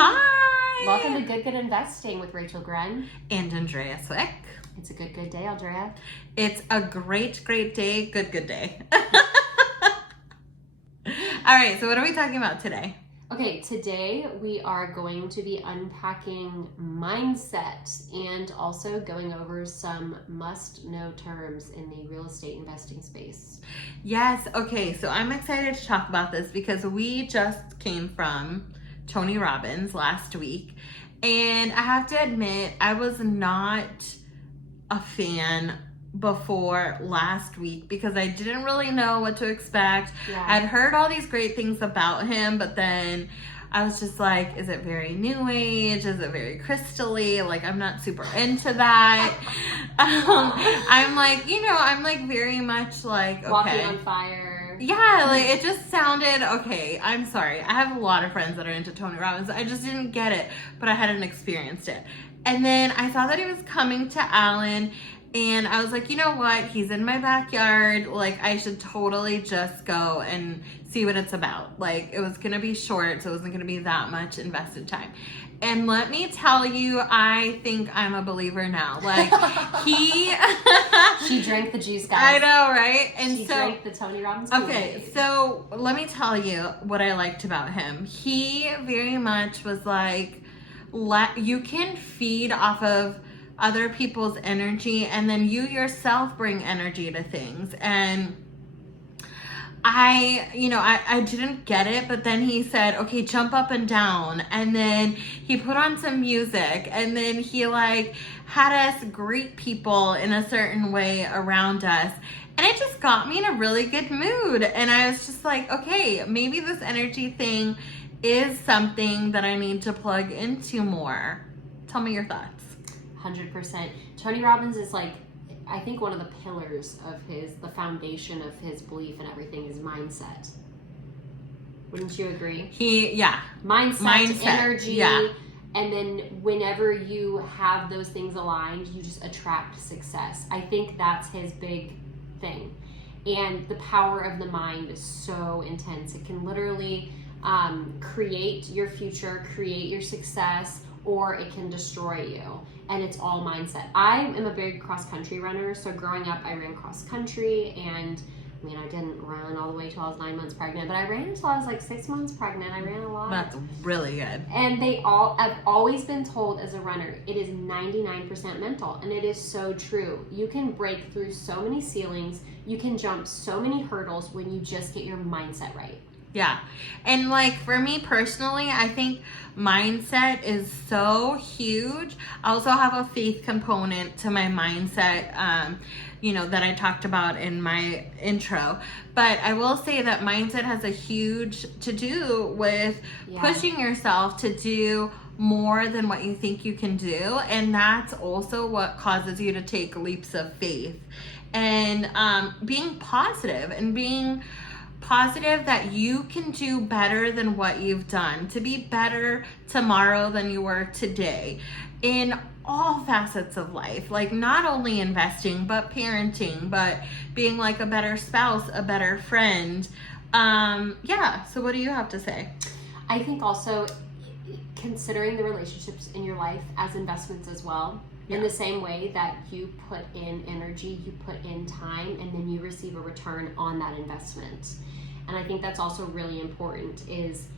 Hi! Welcome to Good Good Investing with Rachel Grunn and Andrea Cwik. It's a good day, Andrea. It's a great day. Good day. All right, so what are we talking about today? Okay, today we are going to be unpacking mindset and also going over some must-know terms in the real estate investing space. Yes, okay, so I'm excited to talk about this because we just came from Tony Robbins last week, and I have to admit, I was not a fan before last week because I didn't really know what to expect. Yeah. I'd heard all these great things about him, but then I was just like, is it very new age? Is it very crystally? Like, I'm not super into that. I'm like very much like, okay. Walking on fire. Yeah, like it just sounded, okay, I'm sorry. I have a lot of friends that are into Tony Robbins. I just didn't get it, but I hadn't experienced it. And then I saw that he was coming to Allen, and I was like, you know what? He's in my backyard. Like, I should totally just go and see what it's about. Like, it was going to be short, so it wasn't going to be that much invested time. And let me tell you, I think I'm a believer now. Like, She drank the juice, guys. I know, right? And she drank the Tony Robbins. Okay, so let me tell you what I liked about him. He very much was like, you can feed off of other people's energy, and then you yourself bring energy to things. And I didn't get it, but then he said, okay, jump up and down. And then he put on some music, and then he like had us greet people in a certain way around us. And it just got me in a really good mood. And I was just like, okay, maybe this energy thing is something that I need to plug into more. Tell me your thoughts. 100%. Tony Robbins is like, I think one of the pillars of the foundation of his belief and everything is mindset. Wouldn't you agree? Mindset, energy. Yeah. And then whenever you have those things aligned, you just attract success. I think that's his big thing. And the power of the mind is so intense. It can literally create your future, create your success, or it can destroy you. And it's all mindset. I am a big cross-country runner. So growing up, I ran cross-country, and I mean, I didn't run all the way till I was 9 months pregnant, but I ran until I was like 6 months pregnant. I ran a lot. That's really good. And I've always been told as a runner, it is 99% mental. And it is so true. You can break through so many ceilings. You can jump so many hurdles when you just get your mindset right. Yeah. And like for me personally, I think mindset is so huge. I also have a faith component to my mindset, that I talked about in my intro. But I will say that mindset has a huge to do with pushing yourself to do more than what you think you can do. And that's also what causes you to take leaps of faith. And being positive and being positive that you can do better than what you've done, to be better tomorrow than you were today in all facets of life, like not only investing but parenting, but being like a better spouse, a better friend. So what do you have to say? I think also considering the relationships in your life as investments as well. In the same way that you put in energy, you put in time, and then you receive a return on that investment. And I think that's also really important, is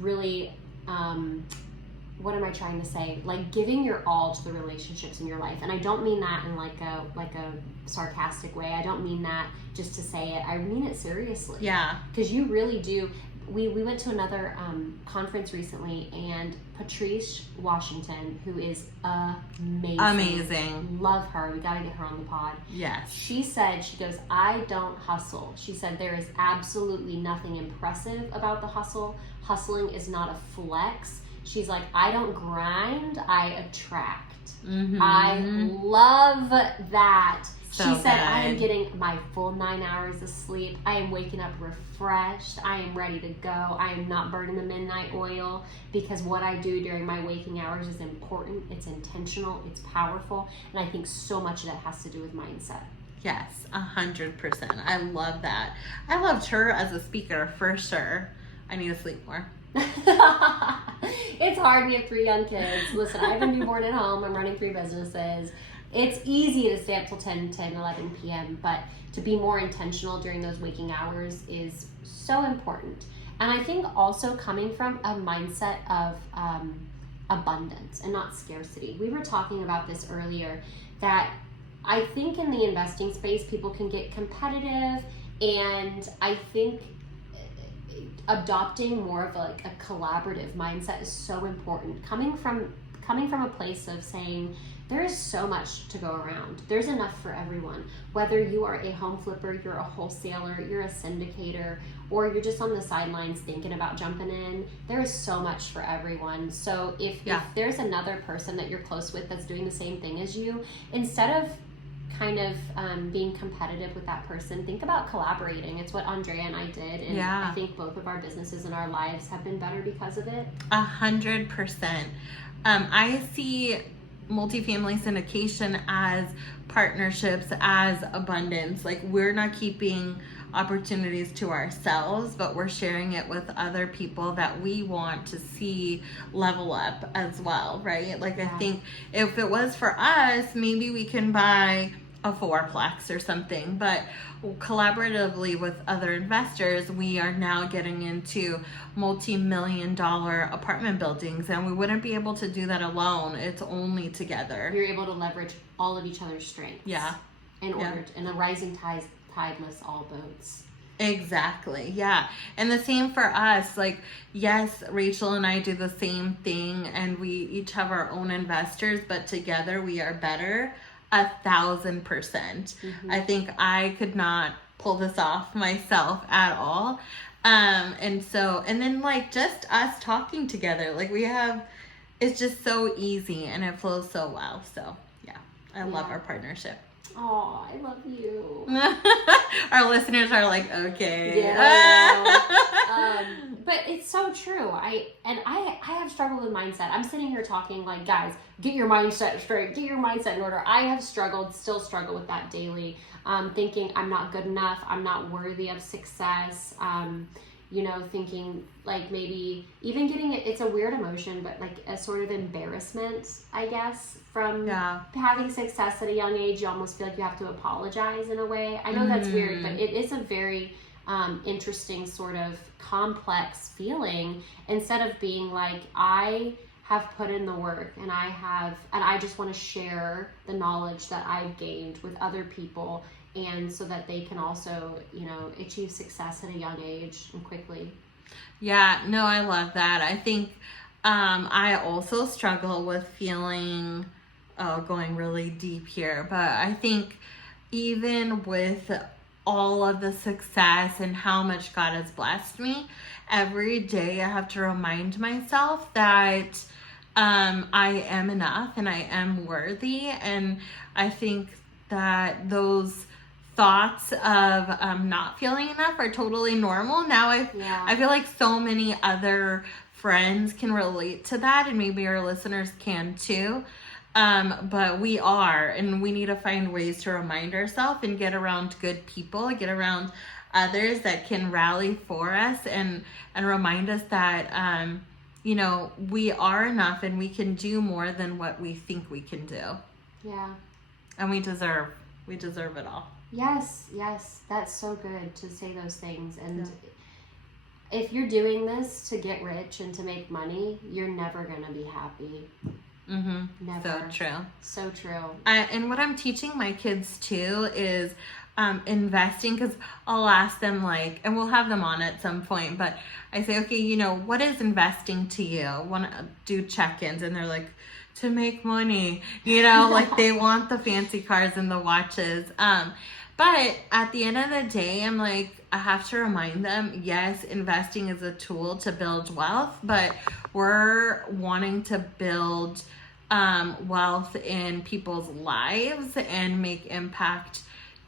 really, what am I trying to say? Like giving your all to the relationships in your life. And I don't mean that in like a sarcastic way. I don't mean that just to say it. I mean it seriously. Yeah. Because you really do. We went to another conference recently, and Patrice Washington, who is amazing. Love her. We got to get her on the pod. Yes. She said, she goes, I don't hustle. She said, there is absolutely nothing impressive about the hustle. Hustling is not a flex. She's like, I don't grind, I attract. Mm-hmm. I love that. So she said, good. I am getting my full 9 hours of sleep. I am waking up refreshed. I am ready to go. I am not burning the midnight oil, because what I do during my waking hours is important. It's intentional. It's powerful. And I think so much of that has to do with mindset. Yes, 100%. I love that. I loved her as a speaker for sure. I need to sleep more. It's hard. We have 3 young kids. Listen, I have a newborn at home. I'm running 3 businesses. It's easy to stay up till 10, 11 p.m., but to be more intentional during those waking hours is so important. And I think also coming from a mindset of abundance and not scarcity. We were talking about this earlier, that I think in the investing space, people can get competitive, and I think adopting more of a collaborative mindset is so important. Coming from a place of saying, there is so much to go around. There's enough for everyone. Whether you are a home flipper, you're a wholesaler, you're a syndicator, or you're just on the sidelines thinking about jumping in, there is so much for everyone. So if there's another person that you're close with that's doing the same thing as you, instead of kind of being competitive with that person, think about collaborating. It's what Andrea and I did, and I think both of our businesses and our lives have been better because of it. 100%. I see multifamily syndication as partnerships, as abundance. Like, we're not keeping opportunities to ourselves, but we're sharing it with other people that we want to see level up as well, right? Like, I think if it was for us, maybe we can buy a 4-plex or something, but collaboratively with other investors, we are now getting into multi-million-dollar apartment buildings, and we wouldn't be able to do that alone. It's only together. You're able to leverage all of each other's strengths. Yeah. In order and a rising tide lifts all boats. Exactly. Yeah. And the same for us. Like, yes, Rachel and I do the same thing, and we each have our own investors, but together we are better 1,000%. Mm-hmm. I think I could not pull this off myself at all. And then like just us talking together, like it's just so easy and it flows so well. So yeah, I love our partnership. Oh, I love you. Our listeners are like, okay. Yeah. But it's so true. I have struggled with mindset. I'm sitting here talking like, guys, get your mindset straight, get your mindset in order. I have still struggle with that daily. Thinking I'm not good enough, I'm not worthy of success. Thinking like maybe even getting it's a weird emotion, but like a sort of embarrassment, I guess, from having success at a young age. You almost feel like you have to apologize in a way. I know that's weird, but it is a very interesting sort of complex feeling. Instead of being like, I have put in the work and I just want to share the knowledge that I've gained with other people, and so that they can also, achieve success at a young age and quickly. Yeah, no, I love that. I think I also struggle with feeling, going really deep here, but I think even with all of the success and how much God has blessed me, every day I have to remind myself that I am enough and I am worthy. And I think that those thoughts of not feeling enough are totally normal. Now I feel like so many other friends can relate to that, and maybe our listeners can too. But we are, and we need to find ways to remind ourselves and get around good people, get around others that can rally for us and remind us that, we are enough and we can do more than what we think we can do. Yeah. And we deserve it all. Yes, that's so good to say those things. And if you're doing this to get rich and to make money, you're never going to be happy. Mm-hmm. Never. So true. And and what I'm teaching my kids too is investing, because I'll ask them and we'll have them on at some point, but I say, okay, what is investing to you? Want to do check-ins, and they're like, to make money, like they want the fancy cars and the watches. But at the end of the day, I'm like, I have to remind them, yes, investing is a tool to build wealth, but we're wanting to build wealth in people's lives and make impact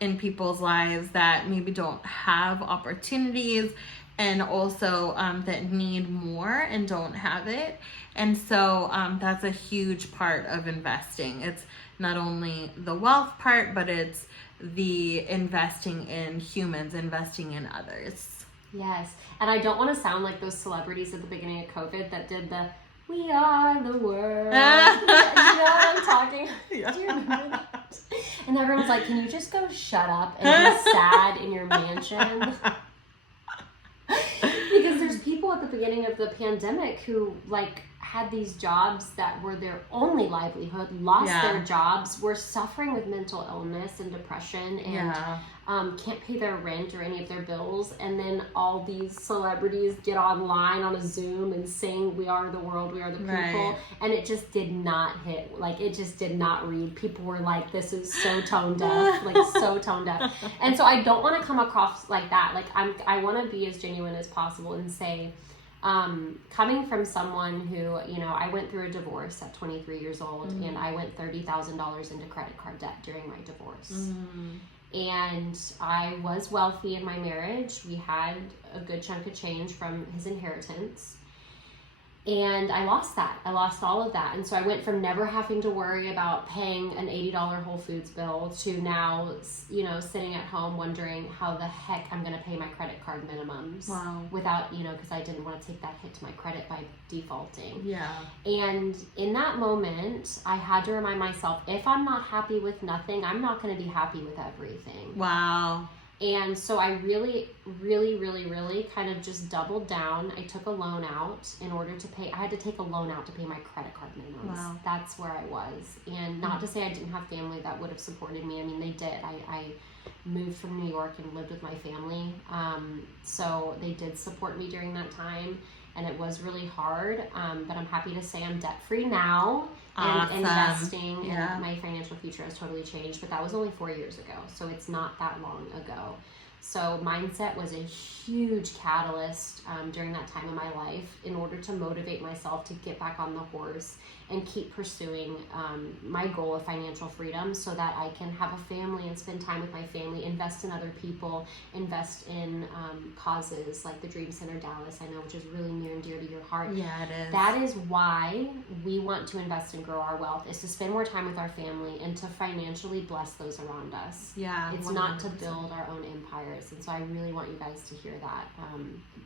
in people's lives that maybe don't have opportunities, and also that need more and don't have it. And so that's a huge part of investing. It's not only the wealth part, but it's the investing in humans, investing in others. Yes. And I don't want to sound like those celebrities at the beginning of COVID that did the "We are the world." Do you know what I'm talking? Yeah. Do you remember that? And everyone's like, can you just go shut up and be sad in your mansion? Because there's people at the beginning of the pandemic who like had these jobs that were their only livelihood, lost their jobs, were suffering with mental illness and depression, and can't pay their rent or any of their bills. And then all these celebrities get online on a Zoom and sing "We are the world, we are the people," Right. and it just did not hit. Like, it just did not read. People were like, "This is so tone deaf," like so tone deaf. And so I don't want to come across like that. Like, I want to be as genuine as possible and say, coming from someone who, you know, I went through a divorce at 23 years old, and I went $30,000 into credit card debt during my divorce. And I was wealthy in my marriage. We had a good chunk of change from his inheritance. And I lost that. I lost all of that. And so I went from never having to worry about paying an $80 Whole Foods bill to now, you know, sitting at home wondering how the heck I'm going to pay my credit card minimums. Wow. Without, you know, because I didn't want to take that hit to my credit by defaulting. Yeah. And in that moment, I had to remind myself, if I'm not happy with nothing, I'm not going to be happy with everything. Wow. And so I really kind of just doubled down. I took a loan out in order to pay. I had to take a loan out to pay my credit card minimums. Wow. That's where I was. And not to say I didn't have family that would have supported me. I mean, they did. I moved from New York and lived with my family. So they did support me during that time. And it was really hard. But I'm happy to say I'm debt-free now. Awesome. And investing Yeah. in my financial future has totally changed, but that was only 4 years ago, so it's not that long ago. So mindset was a huge catalyst during that time of my life in order to motivate myself to get back on the horse and keep pursuing my goal of financial freedom so that I can have a family and spend time with my family, invest in other people, invest in causes like the Dream Center Dallas, I know, which is really near and dear to your heart. Yeah, it is. That is why we want to invest and grow our wealth, is to spend more time with our family and to financially bless those around us. Yeah. It's 100%. not to build our own empires. And so I really want you guys to hear that.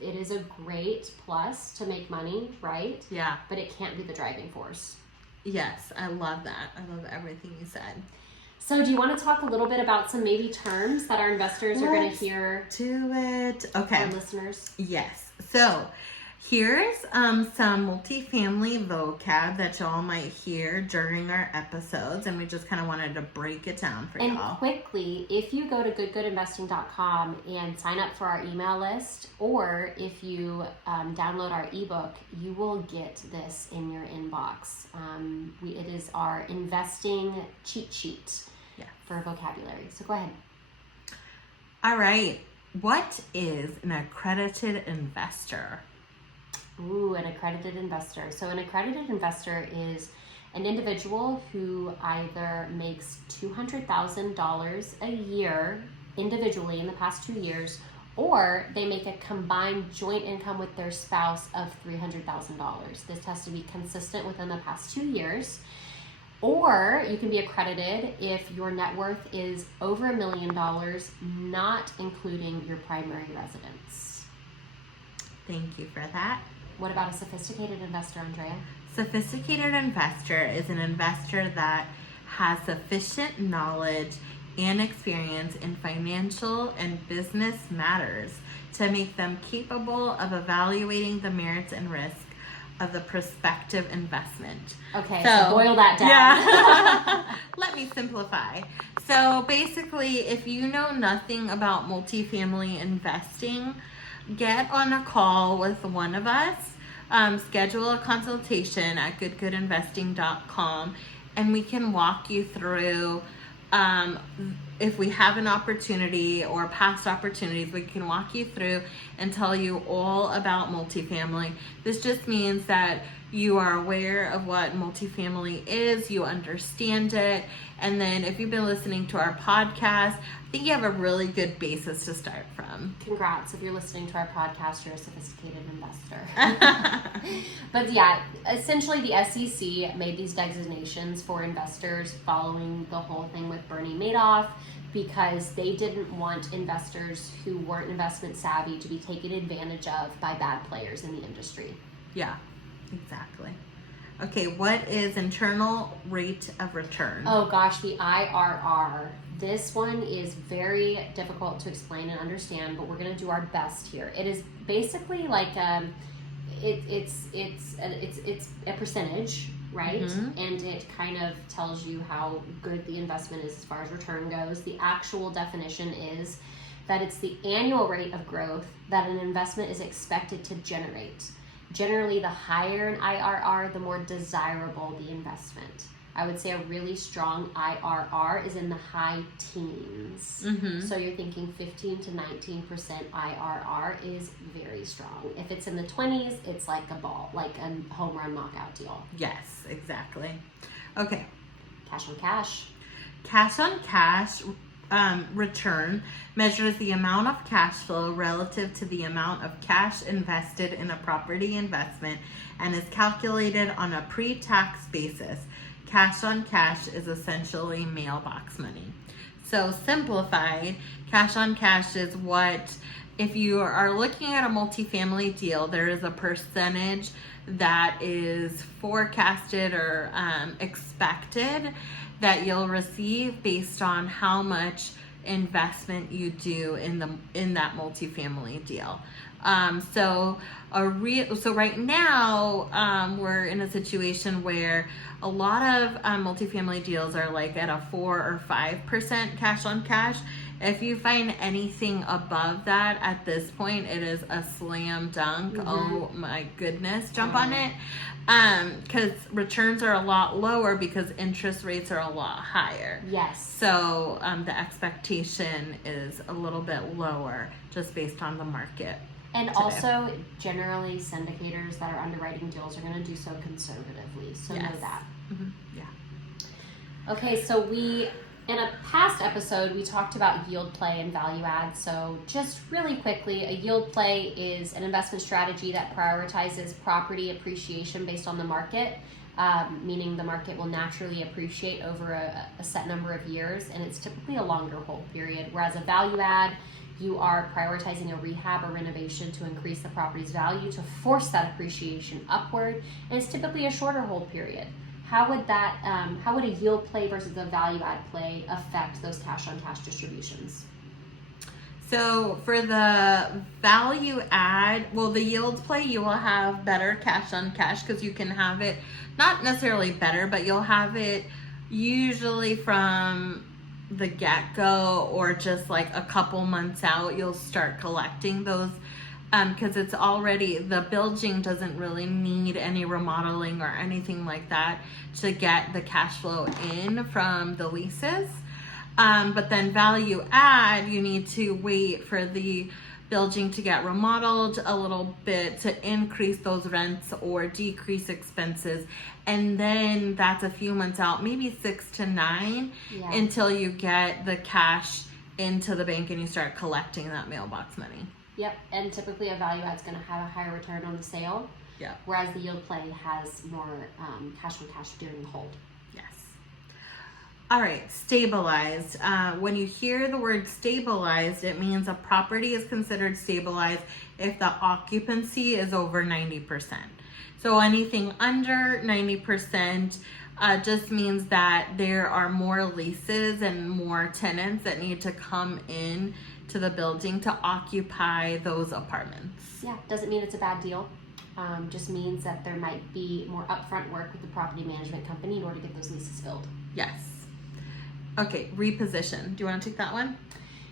It is a great plus to make money, right? Yeah. But it can't be the driving force. Yes, I love that. I love everything you said. So do you want to talk a little bit about some maybe terms that our investors are going to hear? Do it. Okay. Our listeners? Yes. So here's some multifamily vocab that y'all might hear during our episodes, and we just kind of wanted to break it down for And y'all. quickly, if you go to GoodGoodInvesting.com and sign up for our email list, or if you download our ebook, you will get this in your inbox. It is our investing cheat sheet for vocabulary. So go ahead. All right. What is an accredited investor? Ooh, an accredited investor. So an accredited investor is an individual who either makes $200,000 a year individually in the past 2 years, or they make a combined joint income with their spouse of $300,000. This has to be consistent within the past 2 years. Or you can be accredited if your net worth is over $1 million, not including your primary residence. Thank you for that. What about a sophisticated investor, Andrea? Sophisticated investor is an investor that has sufficient knowledge and experience in financial and business matters to make them capable of evaluating the merits and risks of the prospective investment. Okay, so boil that down. Yeah. Let me simplify. So basically, if you know nothing about multifamily investing, get on a call with one of us. Schedule a consultation at GoodGoodInvesting.com, and we can walk you through if we have an opportunity or past opportunities. We can walk you through and tell you all about multifamily. This just means that you are aware of what multifamily is, you understand it, and then if you've been listening to our podcast, I think you have a really good basis to start from. Congrats. If you're listening to our podcast, you're a sophisticated investor. But yeah, essentially the SEC made these designations for investors following the whole thing with Bernie Madoff, because they didn't want investors who weren't investment savvy to be taken advantage of by bad players in the industry. Yeah, exactly. Okay, what is internal rate of return? Oh gosh, the IRR. This one is very difficult to explain and understand, but we're going to do our best here. It is basically like it's a percentage, right? Mm-hmm. And it kind of tells you how good the investment is as far as return goes. The actual definition is that it's the annual rate of growth that an investment is expected to generate. Generally, the higher an IRR, the more desirable the investment. I would say a really strong IRR is in the high teens. Mm-hmm. So you're thinking 15 to 19% IRR is very strong. If it's in the 20s, it's like a ball, like a home run knockout deal. Yes, exactly. Okay. Cash on cash. Cash on cash return measures the amount of cash flow relative to the amount of cash invested in a property investment and is calculated on a pre-tax basis. Cash on cash is essentially mailbox money. So simplified, cash on cash is what, if you are looking at a multifamily deal, there is a percentage that is forecasted or expected that you'll receive based on how much investment you do in that multifamily deal. So right now we're in a situation where a lot of multifamily deals are like at a 4 or 5% cash on cash. If you find anything above that at this point, it is a slam dunk. Mm-hmm. Oh my goodness, jump on it. Because returns are a lot lower because interest rates are a lot higher. Yes. So the expectation is a little bit lower just based on the market. And today. Also, generally, syndicators that are underwriting deals are going to do so conservatively. So yes. know that. Mm-hmm. Yeah. Okay, so in a past episode, we talked about yield play and value add. So just really quickly, a yield play is an investment strategy that prioritizes property appreciation based on the market, meaning the market will naturally appreciate over a set number of years, and it's typically a longer hold period. Whereas a value add, you are prioritizing a rehab or renovation to increase the property's value to force that appreciation upward, and it's typically a shorter hold period. How would a yield play versus a value add play affect those cash on cash distributions? So for the value add, the yield play, you will have better cash on cash because you can have it, not necessarily better, but you'll have it usually from the get-go or just like a couple months out, you'll start collecting those because it's already, the building doesn't really need any remodeling or anything like that to get the cash flow in from the leases. But then value add, you need to wait for the building to get remodeled a little bit to increase those rents or decrease expenses. And then that's a few months out, maybe 6 to 9, until you get the cash into the bank and you start collecting that mailbox money. Yep, and typically a value add is going to have a higher return on the sale. Yeah. Whereas the yield play has more cash on cash during the hold. Yes. All right, stabilized. When you hear the word stabilized, it means a property is considered stabilized if the occupancy is over 90%. So anything under 90% just means that there are more leases and more tenants that need to come in to the building to occupy those apartments. Yeah, doesn't mean it's a bad deal. Just means that there might be more upfront work with the property management company in order to get those leases filled. Yes. Okay, reposition. Do you want to take that one?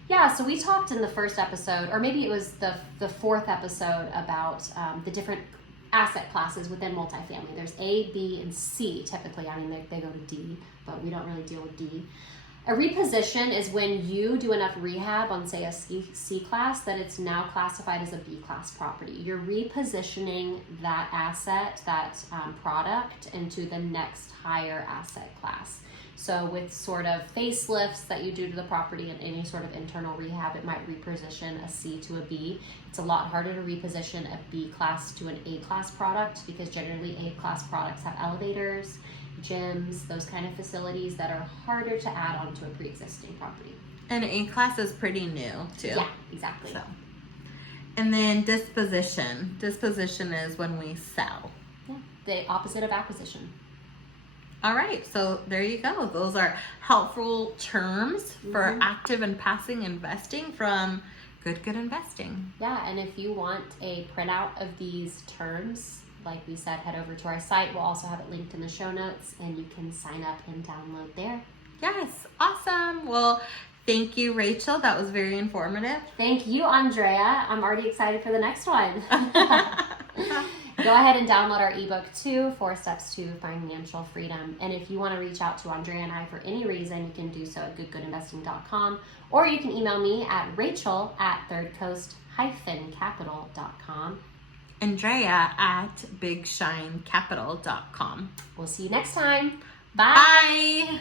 Yeah, so we talked in the first episode, or maybe it was the fourth episode, about the different asset classes within multifamily. There's A, B, and C typically. I mean, they go to D, but we don't really deal with D. A reposition is when you do enough rehab on, say, a C class that it's now classified as a B class property. You're repositioning that asset, that product, into the next higher asset class. So with sort of facelifts that you do to the property and any sort of internal rehab, it might reposition a C to a B. It's a lot harder to reposition a B class to an A class product because generally A class products have elevators, gyms, those kind of facilities that are harder to add onto a pre-existing property. And A class is pretty new too. Yeah, exactly. So. And then disposition. Disposition is when we sell. Yeah, the opposite of acquisition. All right, so there you go. Those are helpful terms for active and passive investing from GoodGood Investing. Yeah, and if you want a printout of these terms, like we said, head over to our site. We'll also have it linked in the show notes, and you can sign up and download there. Yes, awesome. Well, thank you, Rachel. That was very informative. Thank you, Andrea. I'm already excited for the next one. Go ahead and download our ebook too, 4 Steps to Financial Freedom. And if you want to reach out to Andrea and I for any reason, you can do so at goodgoodinvesting.com, or you can email me at rachel@thirdcoast-capital.com. Andrea at bigshinecapital.com. We'll see you next time. Bye.